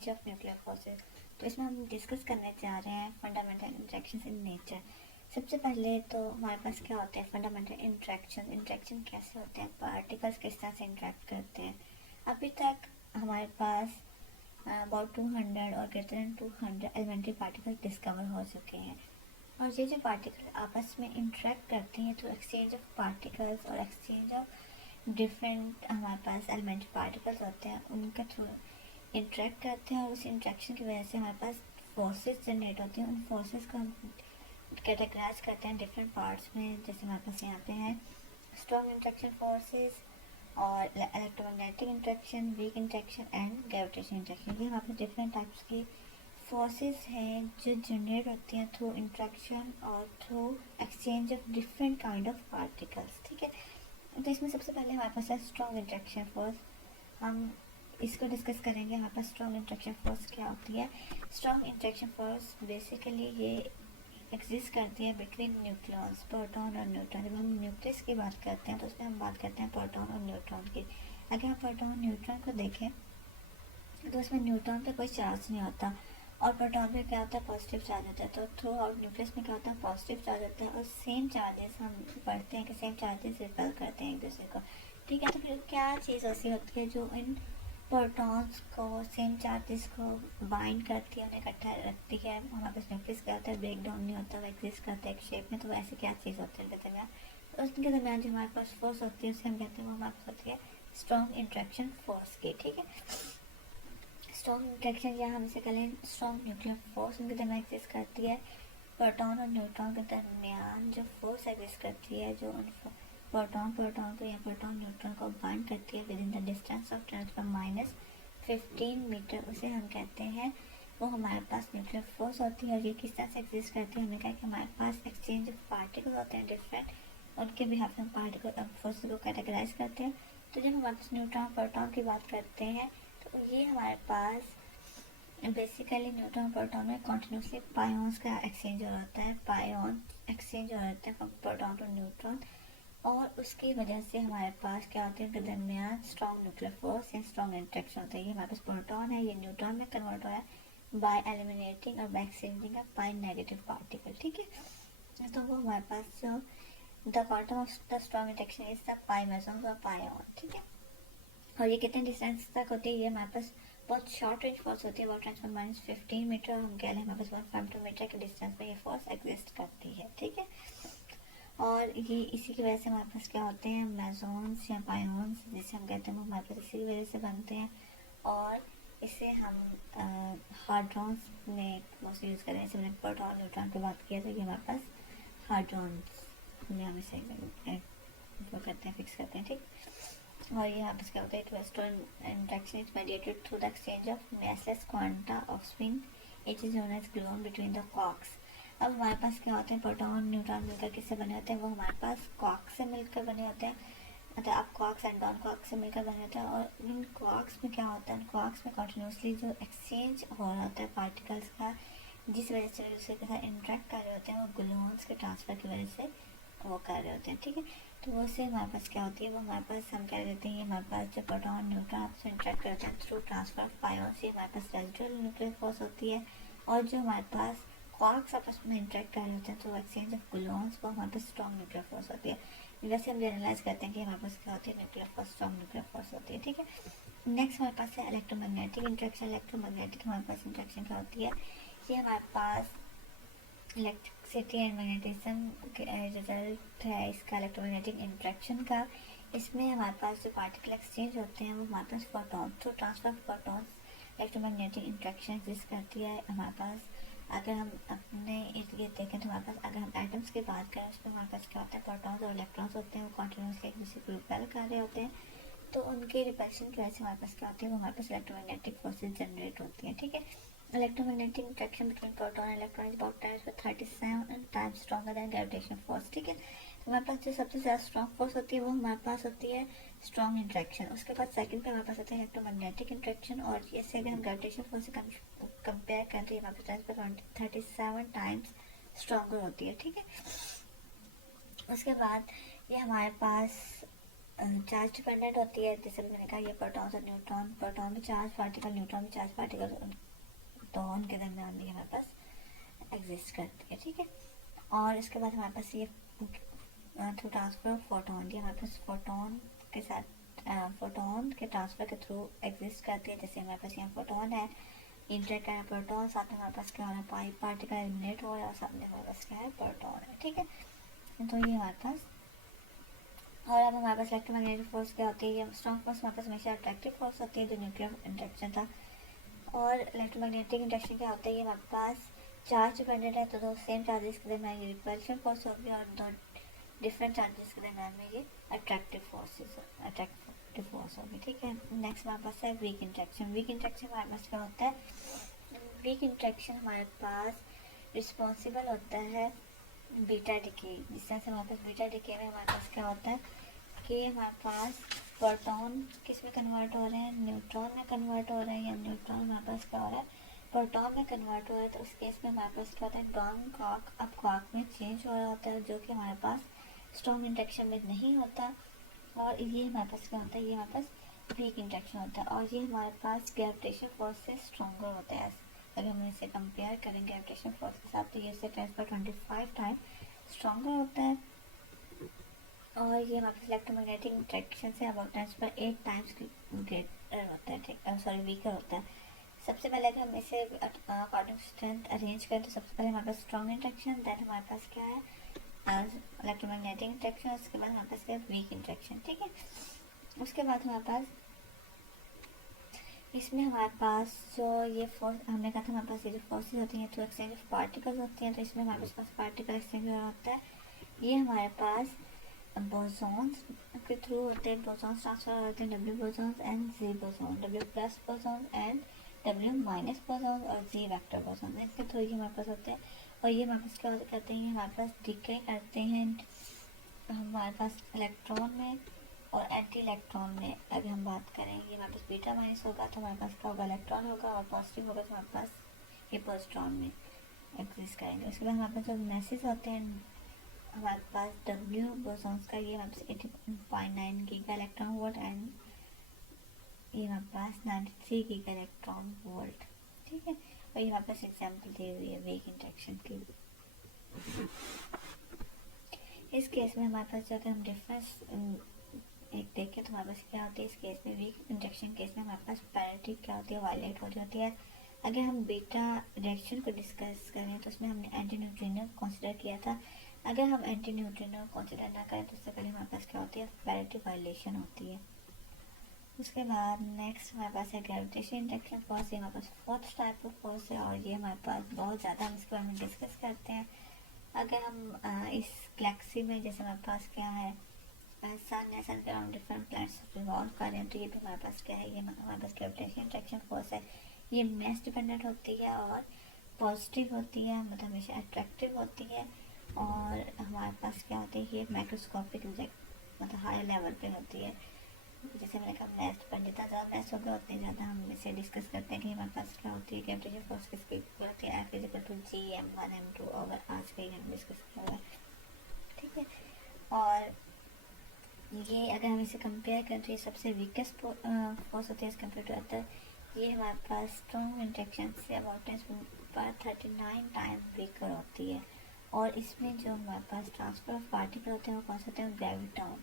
Nature of nuclear forces. तो इसमें हम डिस्कस करने जा रहे हैं फंडामेंटल इंटरेक्शंस इन नेचर। सबसे पहले तो हमारे पास क्या होते हैं फंडामेंटल इंटरेक्शन कैसे होते हैं, पार्टिकल्स किस तरह से इंटरेक्ट करते हैं। अभी तक हमारे पास अबाउट 200 और greater than 200 elementary particle discover हो चुके हैं, और ये जो पार्टिकल आपस में इंटरेक्ट करती हैं तो एक्सचेंज ऑफ पार्टिकल्स और एक्सचेंज ऑफ डिफरेंट हमारे पास एलिमेंट्री पार्टिकल्स होते हैं उनके थ्रू इंटरेक्ट करते हैं, और उस इंटरेक्शन की वजह से हमारे पास फोर्सेस जनरेट होती हैं। उन फोर्सेस को हम कैटेगराइज करते हैं डिफरेंट पार्ट्स में, जैसे हमारे पास यहाँ पे हैं स्ट्रॉन्ग इंटरेक्शन फोर्सेस और electromagnetic interaction, weak interaction and gravitation interaction. ये हमारे पास डिफरेंट टाइप्स की फोर्सेस हैं जो जनरेट होती हैं थ्रू इंटरेक्शन और through exchange of different kind of particles. ठीक है, तो इसमें सबसे पहले हमारे पास है स्ट्रॉन्ग इंटरेक्शन फोर्स। हम इसको डिस्कस करेंगे। हमारे पास स्ट्रॉन्ग इंटरेक्शन फोर्स क्या होती है। स्ट्रॉन्ग इंटरेक्शन फोर्स बेसिकली ये एग्जिस्ट करती है बिटवीन न्यूक्लियॉन्स, प्रोटॉन और न्यूट्रॉन। जब हम न्यूक्लियस की बात करते हैं तो उसमें हम बात करते हैं प्रोटॉन और न्यूट्रॉन की। अगर हम प्रोटॉन और न्यूट्रॉन को देखें तो उसमें न्यूट्रॉन पे कोई चार्ज नहीं होता और प्रोटॉन में क्या होता है पॉजिटिव चार्ज होता है। तो थ्रू आउट न्यूक्लियस में क्या होता है पॉजिटिव चार्ज होता है, और सेम चार्जेस हम पढ़ते हैं कि सेम चार्जेस रिपेल करते हैं एक दूसरे को। ठीक है, तो फिर क्या चीज़ ऐसी होती है जो इन प्रोटॉन्स को सेम चार्जेस को बाइंड करती है, उन्हें इकट्ठा रखती है। हमारे पास न्यूक्लियस क्या होता है ब्रेक डाउन नहीं होता, वो एग्जिस्ट करता है एक शेप में। तो ऐसी क्या चीज़ होती है उनके दरमियान, तो उसके दरमियान जो हमारे पास फोर्स होती है उसे हम कहते हैं वो हमारे पास होती है स्ट्रॉन्ग इंट्रैक्शन फोर्स की। ठीक है, स्ट्रॉन्ग इंट्रैक्शन या हम इसे कहें स्ट्रॉन्ग न्यूक्लियर फोर्स उनके दरमियान एग्जिस्ट करती है। प्रोटॉन और न्यूट्रॉन के दरमियान जो फोर्स एग्जिस्ट करती है जो उन प्रोटॉन को या प्रोटॉन न्यूट्रॉन को बाइंड करती है within the distance of 10⁻15 metre, उसे हम कहते हैं वो हमारे पास न्यूक्लियर फोर्स होती है। और ये किस तरह से एग्जिस्ट करती है, हमने कहा कि हमारे पास एक्सचेंज ऑफ पार्टिकल होते हैं डिफरेंट, उनके बिहाफ में पार्टिकल फोर्स को कैटेगराइज करते हैं। तो जब हमारे पास न्यूट्रॉन प्रोटॉन की बात करते हैं तो ये हमारे पास बेसिकली न्यूट्रॉन प्रोटॉन में कॉन्टिन्यूसली पायोन्स का एक्सचेंज हो रहा है, पायोन एक्सचेंज हो रहे हैं प्रोटॉन टू न्यूट्रॉन, और उसकी वजह से हमारे पास क्या होता है उनके दरमियान स्ट्रॉन्ग न्यूक्लियर फोर्स या स्ट्रॉन्ग इंट्रैक्शन होता है। ये हमारे पास प्रोटॉन है, ये न्यूट्रॉन में कन्वर्ट हो रहा है बाय एलिमिनेटिंग और by exchanging a pi negative particle. ठीक है, तो वो हमारे पास जो the quantum of the strong interaction is the pi mesons और पायोन। ठीक है, और ये कितने डिस्टेंस तक होती है, ये हमारे पास बहुत शॉर्ट रेंज फोर्स होती है, अबाउट 10⁻15 मीटर, हम कह लें हमारे पास 152 मीटर के डिस्टेंस पे ये फोर्स एग्जिस्ट करती है। ठीक है, और ये इसी की वजह से हमारे पास क्या होते हैं मेसॉन्स या पायोन्स जिसे हम कहते हैं वो हमारे पास इसी की वजह से बनते हैं, और इसे हम हार्ड्रॉन्स में मोस्टली यूज़ करें। जैसे मैंने प्रोटॉन न्यूट्रॉन की बात किया था कि हमारे पास हार्ड्रॉन्स में हम इसे वो करते हैं फिक्स करते हैं। ठीक, और यहाँ पर क्या होता है western interaction is mediated through the exchange of massless quanta of spin it is known as gluon between the quarks. अब हमारे पास क्या होते हैं प्रोटॉन न्यूट्रॉन मिलकर किससे बने होते हैं, वो हमारे पास क्वार्क्स से मिलकर बने होते हैं, मतलब आप क्वार्क्स एंड नॉन क्वार्क्स से मिलकर बने होते हैं। और इन क्वार्क्स में क्या होता है, क्वार्क्स में कंटिन्यूसली जो एक्सचेंज हो रहा होता है पार्टिकल्स का, जिस वजह से दूसरे के साथ इंटरेक्ट कर रहे होते हैं, वो ग्लून्स के ट्रांसफर की वजह से वो कर रहे होते हैं। ठीक है, तो वो से हमारे पास क्या होती है, वो हमारे पास हम कह देते हैं हमारे पास जो प्रोटॉन न्यूट्रॉन आपस में इंटरेक्ट करते हैं थ्रू ट्रांसफर ऑफ पायोन्स, ये हमारे पास रेजिडुअल न्यूक्लियर फोर्स होती है। और जो हमारे पास क्वार्क्स आपस में इंटरेक्ट कर रहे होते हैं थ्रू एक्सचेंज ऑफ ग्लून्स, वो हमारे पास स्ट्रॉन्ग न्यूक्लियर फोर्स होती है। वैसे हम जनरलाइज करते हैं कि हमारे पास क्या होती है nuclear force, strong nuclear force होती है। ठीक है, नेक्स्ट हमारे पास है इलेक्ट्रोमैग्नेटिक इंट्रैक्शन। इलेक्ट्रोमैग्नेटिक हमारे पास इंट्रैक्शन क्या होती है, ये हमारे पास इलेक्ट्रिसिटी एंड मैग्नेटिज्म रिजल्ट है इसका इलेक्ट्रोमैग्नेटिक इंट्रैक्शन का। इसमें हमारे पास जो पार्टिकल एक्सचेंज होते हैं वो हमारे पास photon through transfer photons electromagnetic interaction exist करती है हमारे पास। अगर हम अपने इर्द गिर्द देखें तो हमारे पास अगर हम एटम्स की बात करें उसमें हमारे पास क्या होता है प्रोटॉन्स और इलेक्ट्रॉन्स होते हैं, वो कॉन्टिन्यूसली एक दूसरे को रिपेल कर रहे होते हैं। तो उनके रिपल्शन की वजह से हमारे पास क्या होती है, वो हमारे पास इलेक्ट्रोमैग्नेटिक फोर्सेज जनरेट होती है। ठीक है, electromagnetic interaction between proton and electron is about 10⁻37 times stronger than gravitational force। ठीक है, तो हमारे पास जो सबसे ज़्यादा स्ट्रॉन्ग फोर्स होती है वो हमारे पास होती है स्ट्रॉन्ग इंट्रैक्शन। उसके बाद सेकंड पे हमारे पास होता है इलेक्ट्रोमैग्नेटिक इंट्रैक्शन, और इससे अगर हम ग्रेविटेशनल फोर्स से कंपेयर करें तो हमारे पास 37 टाइम्स स्ट्रॉन्गर होती है। ठीक है, उसके बाद ये हमारे पास चार्ज डिपेंडेंट होती है, जैसे मैंने कहा ये प्रोटॉन और न्यूट्रॉन, प्रोटॉन भी चार्ज पार्टिकल, न्यूट्रॉन भी चार्ज पार्टिकल, तो उनके दरमियान भी हमारे पास एग्जिस्ट करती है, ठीक है। और इसके बाद हमारे पास ये थ्रू ट्रांसफर ऑफ फोटोन, ये हमारे पास फोटोन के साथ फोटोन के ट्रांसफर के थ्रू एग्जिस्ट करती है। जैसे हमारे पास यहाँ फोटोन है, इंटरेक्ट कर प्रोटॉन, साथ में हमारे पास क्या हो रहा है, पाई पार्टिकल एलिमिनेट हो रहा है, और साथ में हमारे पास क्या है, प्रोटॉन है, ठीक है। तो ये हमारे पास, और अब हमारे पास इलेक्ट्रोमैग्नेटिक फोर्स क्या होती है, ये स्ट्रॉन्ग फोर्स हमारे पास हमेशा अट्रैक्टिव फोर्स होती है, जो न्यूक्लियर इंटरेक्शन था। और इलेक्ट्रोमैग्नेटिक इंटरेक्शन क्या होता है, ये हमारे पास चार्ज डिपेंडेंट है, तो दो सेम चार्जेस के दरमियान ये रिपल्शन फोर्स होगी, और दो डिफरेंट चार्जेस के दरमियान में ये अट्रैक्टिव फोर्स होगी, ठीक है। नेक्स्ट हमारे पास है वीक इंटरेक्शन। वीक इंटरेक्शन हमारे पास क्या होता है, वीक इंटरेक्शन हमारे पास रिस्पॉन्सिबल होता है बीटा डिके, जिस तरह से हमारे पास बीटा डिके में हमारे पास क्या होता है कि हमारे पास प्रोटॉन किस में कन्वर्ट हो रहे हैं, न्यूट्रॉन में कन्वर्ट हो रहे हैं, या न्यूट्रॉन हमारे पास क्या हो रहा है, प्रोटॉन में कन्वर्ट हो रहा है। तो उस केस में हमारे पास क्या होता है, डॉन क्वार्क अब क्वार्क में चेंज हो रहा होता है, जो कि हमारे पास स्ट्रॉन्ग इंटरेक्शन में नहीं होता। और ये हमारे पास क्या होता है, ये हमारे पास वीक इंटरेक्शन होता है, और ये हमारे पास ग्रेविटेशन फोर्स से स्ट्रॉन्गर होता है। अगर हम इसे कंपेयर करें ग्रेविटेशन फोर्स के साथ, तो ये इससे 10^25 टाइम स्ट्रॉन्गर होता है। और ये हमारे पास इलेक्ट्रोमैग्नेटिक इंटरेक्शन से अबाउट 10^8 टाइम्स ग्रेटर होता है, सॉरी वीकर होता है। सबसे पहले अगर हम इसे अकॉर्डिंग टू स्ट्रेंथ अरेंज करें, तो सबसे पहले हमारे पास स्ट्रॉन्ग इंटरेक्शन, देन हमारे पास क्या है इलेक्ट्रोमैग्नेटिक इंटरेक्शन, उसके बाद हमारे पास क्या है वीक इंटरेक्शन, ठीक है। उसके बाद हमारे पास इसमें हमारे पास जो ये फोर्स हमने कहा था, हमारे पास ये जो फोर्सेज होती हैं थ्रू एक्सचेंज ऑफ पार्टिकल्स होती हैं, तो इसमें हमारे पास पार्टिकल एक्सचेंज होता है। ये हमारे पास बोसॉन्स के थ्रू होते हैं, बोसॉन्स ट्रांसफर होते हैं, W bosons and Z boson, W plus boson and W minus boson और जी वेक्टर बोसॉन, इसके थ्रू ये हमारे पास होते हैं। और ये हमारे पास क्या करते हैं, हमारे पास डिके करते हैं हमारे पास इलेक्ट्रॉन में और एंटी इलेक्ट्रॉन में। अगर हम बात करें, ये हमारे पास बीटा माइनस होगा तो हमारे पास क्या होगा, इलेक्ट्रॉन होगा, और पॉजिटिव होगा तो हमारे पास ये पोस्ट्रॉन में एग्जिस्ट करेंगे। उसके बाद हमारे पास जो मैसेज होते हैं, हमारे पास डब्ल्यू बोसॉन्स का ये हमारे पास 80.9 गीगा इलेक्ट्रॉन वोल्ट एंड ये हमारे पास 93 गीगा इलेक्ट्रॉन वोल्ट, ठीक है। और ये हमारे पास एग्जाम्पल दी हुई है वीक इंटरेक्शन की। इस केस में हमारे पास जो अगर हम डिफरेंस एक देखें तो हमारे पास क्या होती है, इस केस में वीक इंटरेक्शन केस में हमारे पास पैरिटी क्या होती है, वायलेट हो रही होती है। अगर हम बीटा रिएक्शन को डिस्कस करें तो उसमें हमने एंटी न्यूट्रिनो कंसिडर किया था। अगर हम एंटी न्यूट्रिनो कंसिडर ना करें तो उससे पहले हमारे पास क्या होती है, पैरिटी वायलेशन होती है। उसके बाद नेक्स्ट हमारे पास है ग्रेविटेशन इंटरेक्शन फोर्स, ये हमारे पास फोर्थ टाइप ऑफ फोर्स है, और ये हमारे पास बहुत ज़्यादा हम इसके बारे में डिस्कस करते हैं। अगर हम इस गैलेक्सी में जैसे हमारे पास क्या है, सन है, सन के अराउंड डिफरेंट प्लैनेट्स रिवॉल्व कर रहे हैं, तो ये भी हमारे पास क्या है, ये हमारे पास ग्रेविटेशन इंटरेक्शन फोर्स है। ये मैस डिपेंडेंट होती है और पॉजिटिव होती है, मतलब हमेशा अट्रैक्टिव होती है। और हमारे पास क्या होती है, ये माइक्रोस्कोपिक मतलब हाई लेवल पे होती है। जैसे मैंने कहा मैथ पर जितना ज़्यादा मैथ्स होगा उतनी ज़्यादा हम इसे डिस्कस करते हैं कि हमारे पास क्या होती है ग्रेविटेशन फोर्स किसकी होती है, F equal to G m1 m2, और आज का ही हम डिस्कस किया हुआ है, ठीक है। और ये अगर हम इसे कंपेयर करें तो ये सबसे वीकेस्ट फोर्स होती है एज कम्पेयर टू अदर। ये हमारे पास स्ट्रॉन्ग इंटरेक्शन से अबाउट 39 टाइम वीकर होती है। और इसमें जो हमारे पास ट्रांसफर ऑफ पार्टिकल होते हैं वो कौन से होते हैं, ग्रेविटॉन।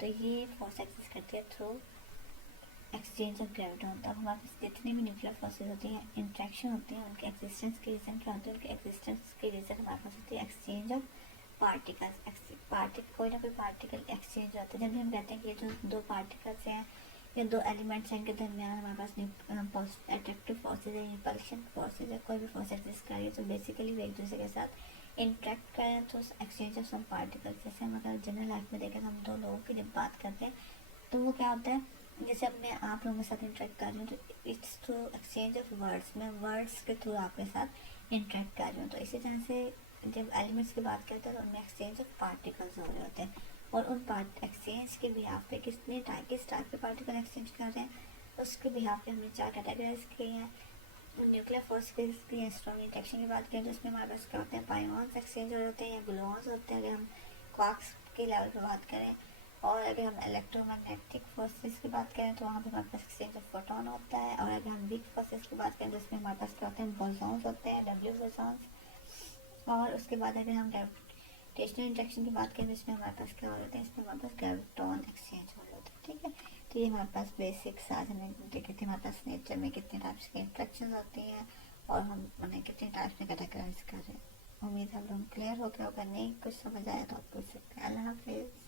तो ये फोर्स एक्सिस्ट करती है थ्रू एक्सचेंज ऑफ ग्रेविटॉन। तो हमारे पास जितनी भी न्यूक्लियर फोर्सेज होती हैं, इंट्रैक्शन होती हैं, उनके एक्जिस्टेंस के रीज़न क्या होते हैं, उनके एक्जिस्टेंस के रीज़न हमारे पास होती है एक्सचेंज ऑफ पार्टिकल्स। कोई ना कोई पार्टिकल एक्सचेंज होता है। जब भी हम कहते हैं कि ये जो दो पार्टिकल्स हैं या दो एलिमेंट्स हैं, इनके दरमियान हमारे पास अट्रैक्टिव फोर्सेज है, इंपल्शन फोर्सेज है, कोई भी फोर्स एक्सिस्ट कर रही है, तो बेसिकली वो एक दूसरे के साथ इंटरेक्ट करें तो एक्सचेंज ऑफ सम पार्टिकल्स। जैसे हम अगर जनरल लाइफ में देखें तो हम दो लोगों की जब बात करते हैं तो वो क्या होता है, जैसे अब मैं आप लोगों के साथ इंटरेक्ट कर रही हूँ तो it's through exchange of words, मैं वर्ड्स के थ्रू आपके साथ इंटरेक्ट कर रही हूँ। तो इसी तरह से जब एलिमेंट्स की बात करते हैं तो उनमें एक्सचेंज ऑफ पार्टिकल्स हो रहे होते हैं, और उन एक्सचेंज के बिहाफ पे किस टाइप के पार्टिकल एक्सचेंज कर रहे हैं उसके बिहाफ पे हमने 4 कैटेगराइज किए हैं। न्यूक्लियर फोर्स के स्ट्रॉन्ग इंटरेक्शन की बात करें तो उसमें हमारे पास क्या होते हैं, पायोन्स एक्सचेंज हो रहे होते हैं या ग्लूऑन्स होते हैं अगर हम क्वार्क्स के लेवल पर बात करें। और अगर हम इलेक्ट्रोमैग्नेटिक फोर्सेस की बात करें तो वहाँ पे हमारे पास एक्सचेंज ऑफ फोटोन होता है। और अगर हम वीक फोर्सेस की बात करें तो उसमें हमारे पास क्या होते हैं, बोसॉन्स होते हैं, डब्ल्यू बोसॉन्स। और उसके बाद अगर हम ग्रेविटेशनल इंटरेक्शन की बात करें तो इसमें हमारे पास क्या हो जाता है, इसमें हमारे पास ग्रेविटॉन एक्सचेंज हो जाता है। ठीक है, तो ये हमारे पास बेसिक्स आज हमने देखे थे, हमारे पास नेचर में कितने टाइप्स की इंट्रैक्शन होती हैं और हम उन्हें कितने टाइप्स में कैटेगराइज कर रहे हैं। उम्मीद है हम लोग क्लियर हो गया होगा, नहीं कुछ समझ आया तो आप पूछ सकते हैं। अल्लाह हाफिज़।